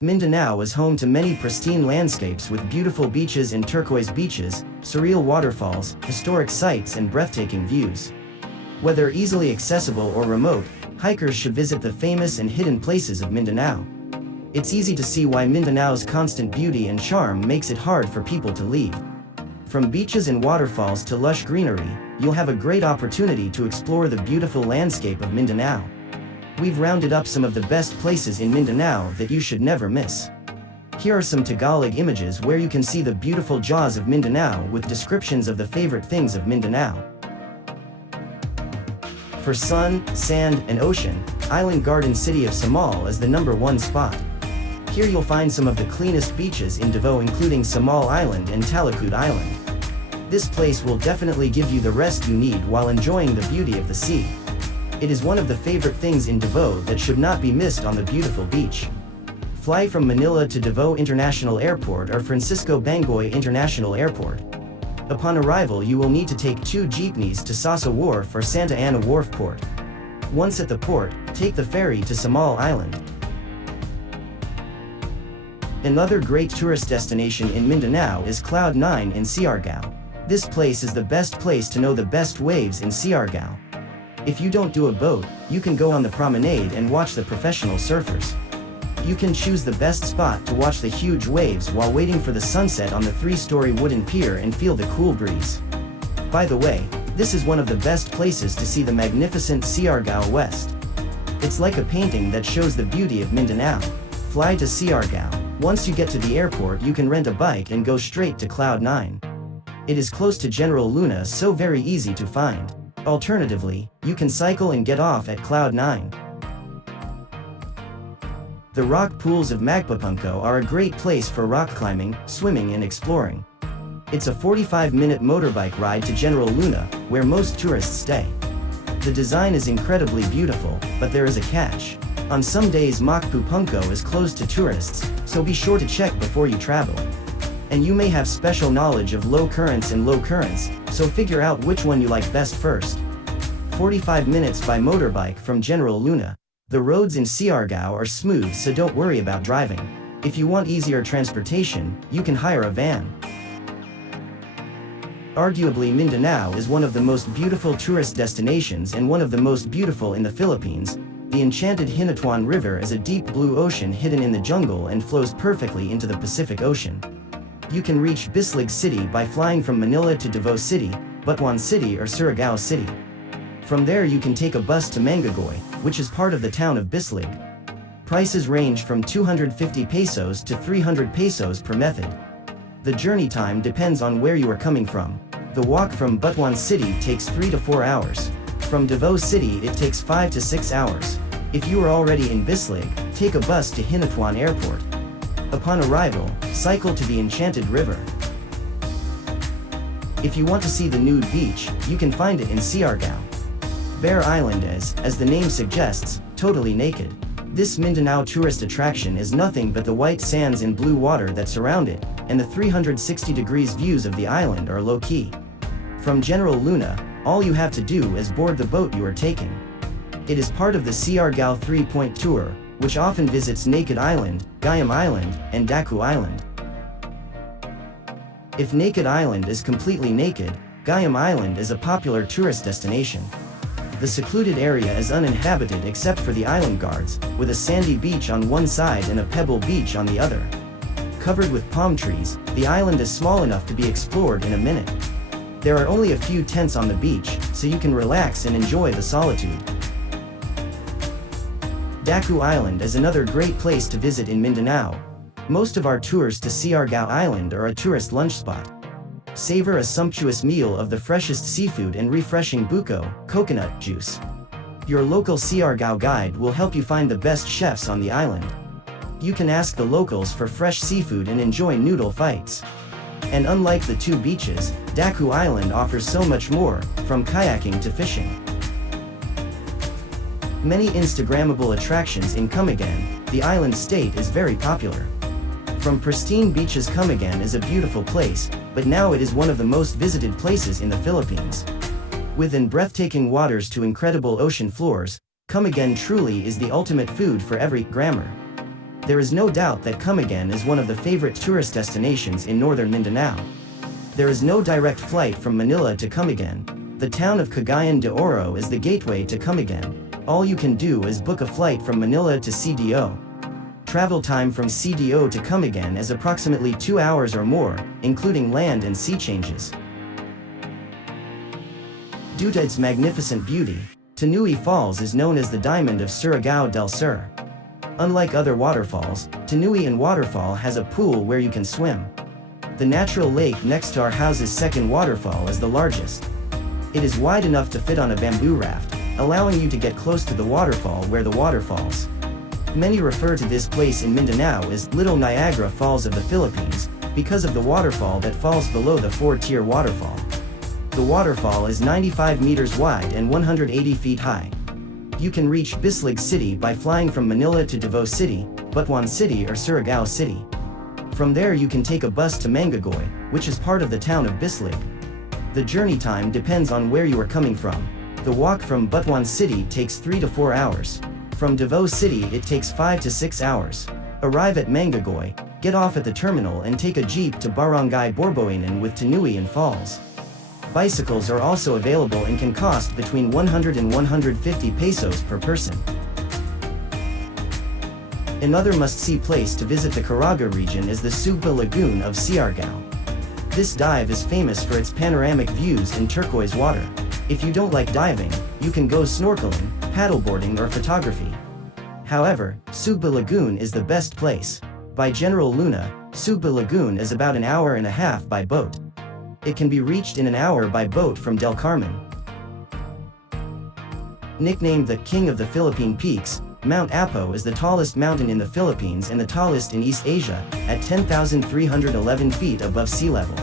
Mindanao is home to many pristine landscapes with beautiful beaches and turquoise beaches, surreal waterfalls, historic sites and breathtaking views. Whether easily accessible or remote, hikers should visit the famous and hidden places of Mindanao. It's easy to see why Mindanao's constant beauty and charm makes it hard for people to leave. From beaches and waterfalls to lush greenery, you'll have a great opportunity to explore the beautiful landscape of Mindanao. We've rounded up some of the best places in Mindanao that you should never miss. Here are some Tagalog images where you can see the beautiful jaws of Mindanao with descriptions of the favorite things of Mindanao. For sun, sand, and ocean, Island Garden City of Samal is the #1 spot. Here you'll find some of the cleanest beaches in Davao, including Samal Island and Talakud Island. This place will definitely give you the rest you need while enjoying the beauty of the sea. It is one of the favorite things in Davao that should not be missed on the beautiful beach. Fly from Manila to Davao International Airport or Francisco Bangoy International Airport. Upon arrival you will need to take 2 jeepneys to Sasa Wharf or Santa Ana Wharf Port. Once at the port, take the ferry to Samal Island. Another great tourist destination in Mindanao is Cloud 9 in Siargao. This place is the best place to know the best waves in Siargao. If you don't do a boat, you can go on the promenade and watch the professional surfers. You can choose the best spot to watch the huge waves while waiting for the sunset on the 3-story wooden pier and feel the cool breeze. By the way, this is one of the best places to see the magnificent Siargao West. It's like a painting that shows the beauty of Mindanao. Fly to Siargao. Once you get to the airport you can rent a bike and go straight to Cloud 9. It is close to General Luna, so very easy to find. Alternatively, you can cycle and get off at Cloud 9. The rock pools of Magpupungko are a great place for rock climbing, swimming and exploring. It's a 45-minute motorbike ride to General Luna, where most tourists stay. The design is incredibly beautiful, but there is a catch. On some days Magpupungko is closed to tourists, so be sure to check before you travel. And you may have special knowledge of low currents and low currents, so figure out which one you like best first. 45 minutes by motorbike from General Luna. The roads in Siargao are smooth, so don't worry about driving. If you want easier transportation, you can hire a van. Arguably Mindanao is one of the most beautiful tourist destinations and one of the most beautiful in the Philippines. The Enchanted Hinatuan River is a deep blue ocean hidden in the jungle and flows perfectly into the Pacific Ocean. You can reach Bislig City by flying from Manila to Davao City, Butuan City or Surreal City. From there you can take a bus to Mangagoy, which is part of the town of Bislig. Prices range from 250 pesos to 300 pesos per method. The journey time depends on where you are coming from. The walk from Butuan City takes 3 to 4 hours. From Davao City it takes 5 to 6 hours. If you are already in Bislig, take a bus to Hinatuan Airport. Upon arrival, cycle to the Enchanted River. If you want to see the nude beach, you can find it in Siargao. Bear Island is, as the name suggests, totally naked. This Mindanao tourist attraction is nothing but the white sands and blue water that surround it, and the 360 degrees views of the island are low-key. From General Luna, all you have to do is board the boat you are taking. It is part of the Siargao 3-point tour, which often visits Naked Island, Gayam Island, and Daku Island. If Naked Island is completely naked, Gayam Island is a popular tourist destination. The secluded area is uninhabited except for the island guards, with a sandy beach on one side and a pebble beach on the other. Covered with palm trees, the island is small enough to be explored in a minute. There are only a few tents on the beach, so you can relax and enjoy the solitude. Daku Island is another great place to visit in Mindanao. Most of our tours to Siargao Island are a tourist lunch spot. Savor a sumptuous meal of the freshest seafood and refreshing buko, coconut juice. Your local Siargao guide will help you find the best chefs on the island. You can ask the locals for fresh seafood and enjoy noodle fights. And unlike the 2 beaches, Daku Island offers so much more, from kayaking to fishing. Many Instagrammable attractions in Camiguin, the island state is very popular. From pristine beaches, Camiguin is a beautiful place, but now it is one of the most visited places in the Philippines. Within breathtaking waters to incredible ocean floors, Camiguin truly is the ultimate food for every grammar. There is no doubt that Camiguin is one of the favorite tourist destinations in northern Mindanao. There is no direct flight from Manila to Camiguin. The town of Cagayan de Oro is the gateway to Camiguin. All you can do is book a flight from Manila to CDO. Travel time from CDO to Camiguin is approximately 2 hours or more, including land and sea changes. Due to its magnificent beauty, Tinuy-an Falls is known as the Diamond of Surreal del Sur. Unlike other waterfalls, Tinuy-an Waterfall has a pool where you can swim. The natural lake next to our house's second waterfall is the largest. It is wide enough to fit on a bamboo raft, allowing you to get close to the waterfall where the water falls. Many refer to this place in Mindanao as Little Niagara Falls of the Philippines, because of the waterfall that falls below the four-tier waterfall. The waterfall is 95 meters wide and 180 feet high. You can reach Bislig City by flying from Manila to Davao City, Butuan City or Siargao City. From there you can take a bus to Mangagoy, which is part of the town of Bislig. The journey time depends on where you are coming from. The walk from Butuan City takes 3 to 4 hours. From Davao City it takes 5 to 6 hours. Arrive at Mangagoy, get off at the terminal and take a jeep to Barangay Borboinan with Tinuy-an Falls. Bicycles are also available and can cost between 100 and 150 pesos per person. Another must-see place to visit the Caraga region is the Sugba Lagoon of Siargao. This dive is famous for its panoramic views and turquoise water. If you don't like diving, you can go snorkeling, paddleboarding or photography. However, Sugba Lagoon is the best place. By General Luna, Sugba Lagoon is about an hour and a half by boat. It can be reached in an hour by boat from Del Carmen. Nicknamed the King of the Philippine Peaks, Mount Apo is the tallest mountain in the Philippines and the tallest in East Asia, at 10,311 feet above sea level.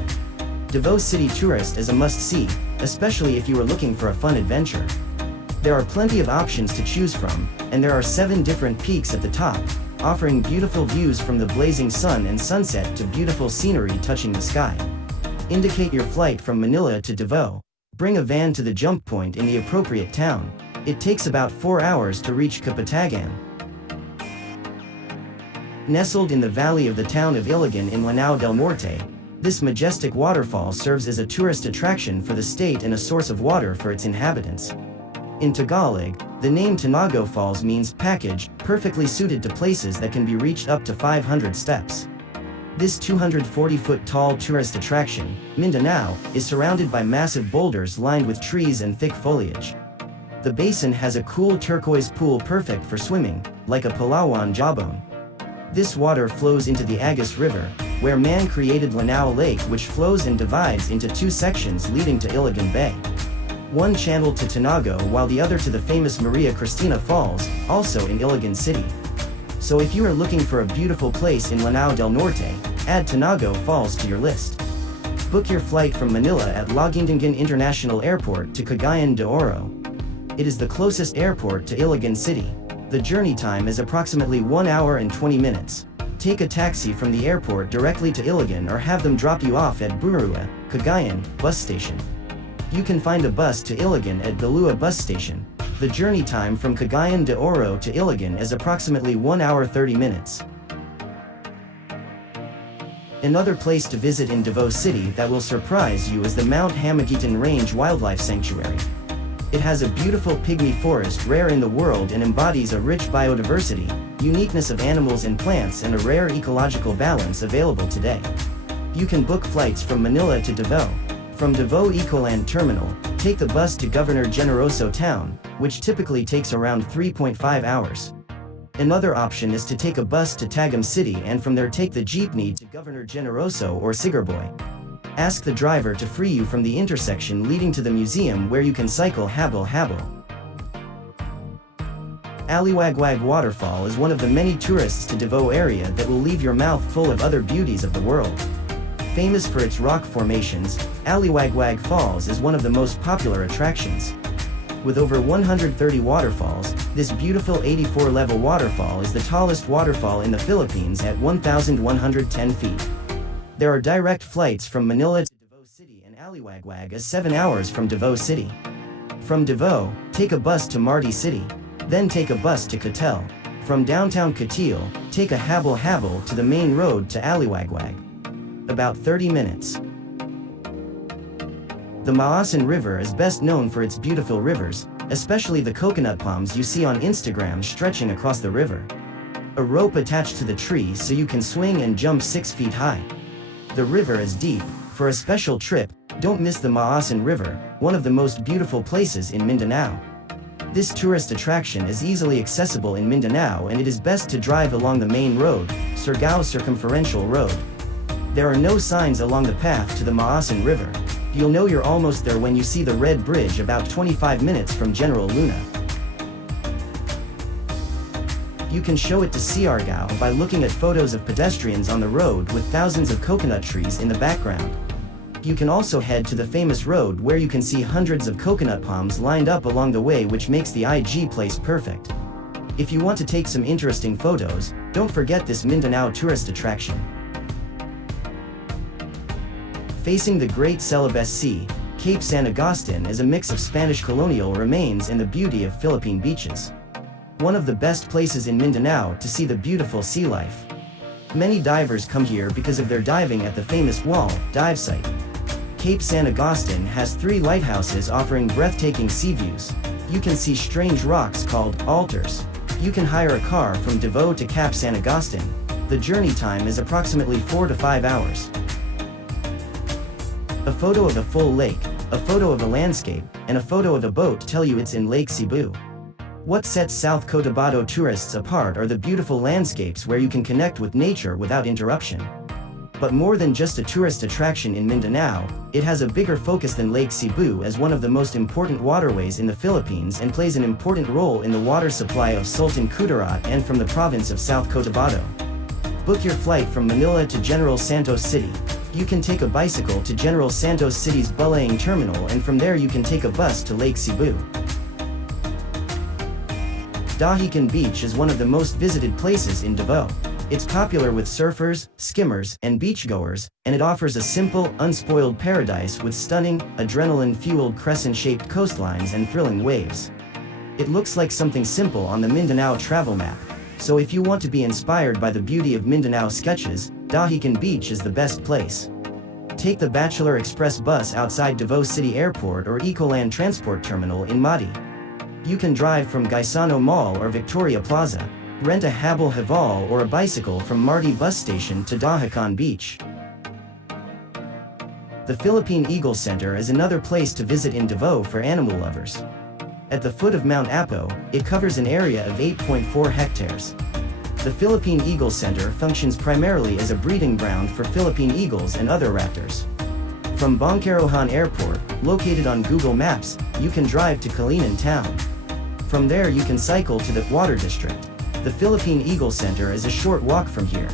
Davao City Tourist is a must-see, especially if you are looking for a fun adventure. There are plenty of options to choose from, and there are 7 different peaks at the top, offering beautiful views from the blazing sun and sunset to beautiful scenery touching the sky. Indicate your flight from Manila to Davao. Bring a van to the jump point in the appropriate town. It takes about 4 hours to reach Kapatagan. Nestled in the valley of the town of Iligan in Lanao del Norte, this majestic waterfall serves as a tourist attraction for the state and a source of water for its inhabitants. In Tagalog, the name Tinago Falls means package, perfectly suited to places that can be reached up to 500 steps. This 240-foot tall tourist attraction, Mindanao, is surrounded by massive boulders lined with trees and thick foliage. The basin has a cool turquoise pool perfect for swimming, like a Palawan jawbone. This water flows into the Agus River, where man created Lanao Lake, which flows and divides into 2 sections leading to Iligan Bay. One channel to Tinago while the other to the famous Maria Cristina Falls, also in Iligan City. So if you are looking for a beautiful place in Lanao del Norte, add Tinago Falls to your list. Book your flight from Manila at Laguindingan International Airport to Cagayan de Oro. It is the closest airport to Iligan City. The journey time is approximately 1 hour and 20 minutes. Take a taxi from the airport directly to Iligan or have them drop you off at Burua, Cagayan, bus station. You can find a bus to Iligan at Balua bus station. The journey time from Cagayan de Oro to Iligan is approximately 1 hour 30 minutes. Another place to visit in Davao City that will surprise you is the Mount Hamiguitan Range Wildlife Sanctuary. It has a beautiful pygmy forest rare in the world and embodies a rich biodiversity, uniqueness of animals and plants and a rare ecological balance available today. You can book flights from Manila to Davao. From Davao Ecoland Terminal, take the bus to Governor Generoso Town, which typically takes around 3.5 hours. Another option is to take a bus to Tagum City and from there take the jeepney to Governor Generoso or Sigarboy. Ask the driver to free you from the intersection leading to the museum where you can cycle habal-habal. Aliwagwag Waterfall is one of the many tourists to Davao area that will leave your mouth full of other beauties of the world. Famous for its rock formations, Aliwagwag Falls is one of the most popular attractions. With over 130 waterfalls, this beautiful 84-level waterfall is the tallest waterfall in the Philippines at 1,110 feet. There are direct flights from Manila to Davao City and Aliwagwag is 7 hours from Davao City. From Davao, take a bus to Marti City, then take a bus to Catel. From downtown Katil, take a habal-habal to the main road to Aliwagwag. About 30 minutes. The Maasan River is best known for its beautiful rivers, especially the coconut palms you see on Instagram stretching across the river. A rope attached to the tree so you can swing and jump 6 feet high. The river is deep. For a special trip, don't miss the Maasan River, one of the most beautiful places in Mindanao. This tourist attraction is easily accessible in Mindanao, and it is best to drive along the main road, Siargao Circumferential Road. There are no signs along the path to the Maasan River. You'll know you're almost there when you see the red bridge about 25 minutes from General Luna. You can show it to Siargao by looking at photos of pedestrians on the road with thousands of coconut trees in the background. You can also head to the famous road where you can see hundreds of coconut palms lined up along the way, which makes the IG place perfect. If you want to take some interesting photos, don't forget this Mindanao tourist attraction. Facing the Great Celebes Sea, Cape San Agustin is a mix of Spanish colonial remains and the beauty of Philippine beaches. One of the best places in Mindanao to see the beautiful sea life. Many divers come here because of their diving at the famous wall dive site. Cape San Agustin has 3 lighthouses offering breathtaking sea views. You can see strange rocks called altars. You can hire a car from Davao to Cape San Agustin. The journey time is approximately 4 to 5 hours. A photo of a full lake, a photo of a landscape, and a photo of a boat tell you it's in Lake Sebu. What sets South Cotabato tourists apart are the beautiful landscapes where you can connect with nature without interruption. But more than just a tourist attraction in Mindanao, it has a bigger focus than Lake Sebu as one of the most important waterways in the Philippines and plays an important role in the water supply of Sultan Kudarat and from the province of South Cotabato. Book your flight from Manila to General Santos City. You can take a bicycle to General Santos City's Bulaying Terminal, and from there you can take a bus to Lake Sebu. Dahican Beach is one of the most visited places in Davao. It's popular with surfers, skimmers, and beachgoers, and it offers a simple, unspoiled paradise with stunning, adrenaline-fueled crescent-shaped coastlines and thrilling waves. It looks like something simple on the Mindanao travel map, so if you want to be inspired by the beauty of Mindanao sketches, Dahican Beach is the best place. Take the Bachelor Express bus outside Davao City Airport or Ecoland Transport Terminal in Mati. You can drive from Gaisano Mall or Victoria Plaza. Rent a habal-habal or a bicycle from Marti Bus Station to Dahican Beach. The Philippine Eagle Center is another place to visit in Davao for animal lovers. At the foot of Mount Apo, it covers an area of 8.4 hectares. The Philippine Eagle Center functions primarily as a breeding ground for Philippine eagles and other raptors. From Bangkarohan Airport, located on Google Maps, you can drive to Kalinan Town. From there you can cycle to the Water District. The Philippine Eagle Center is a short walk from here.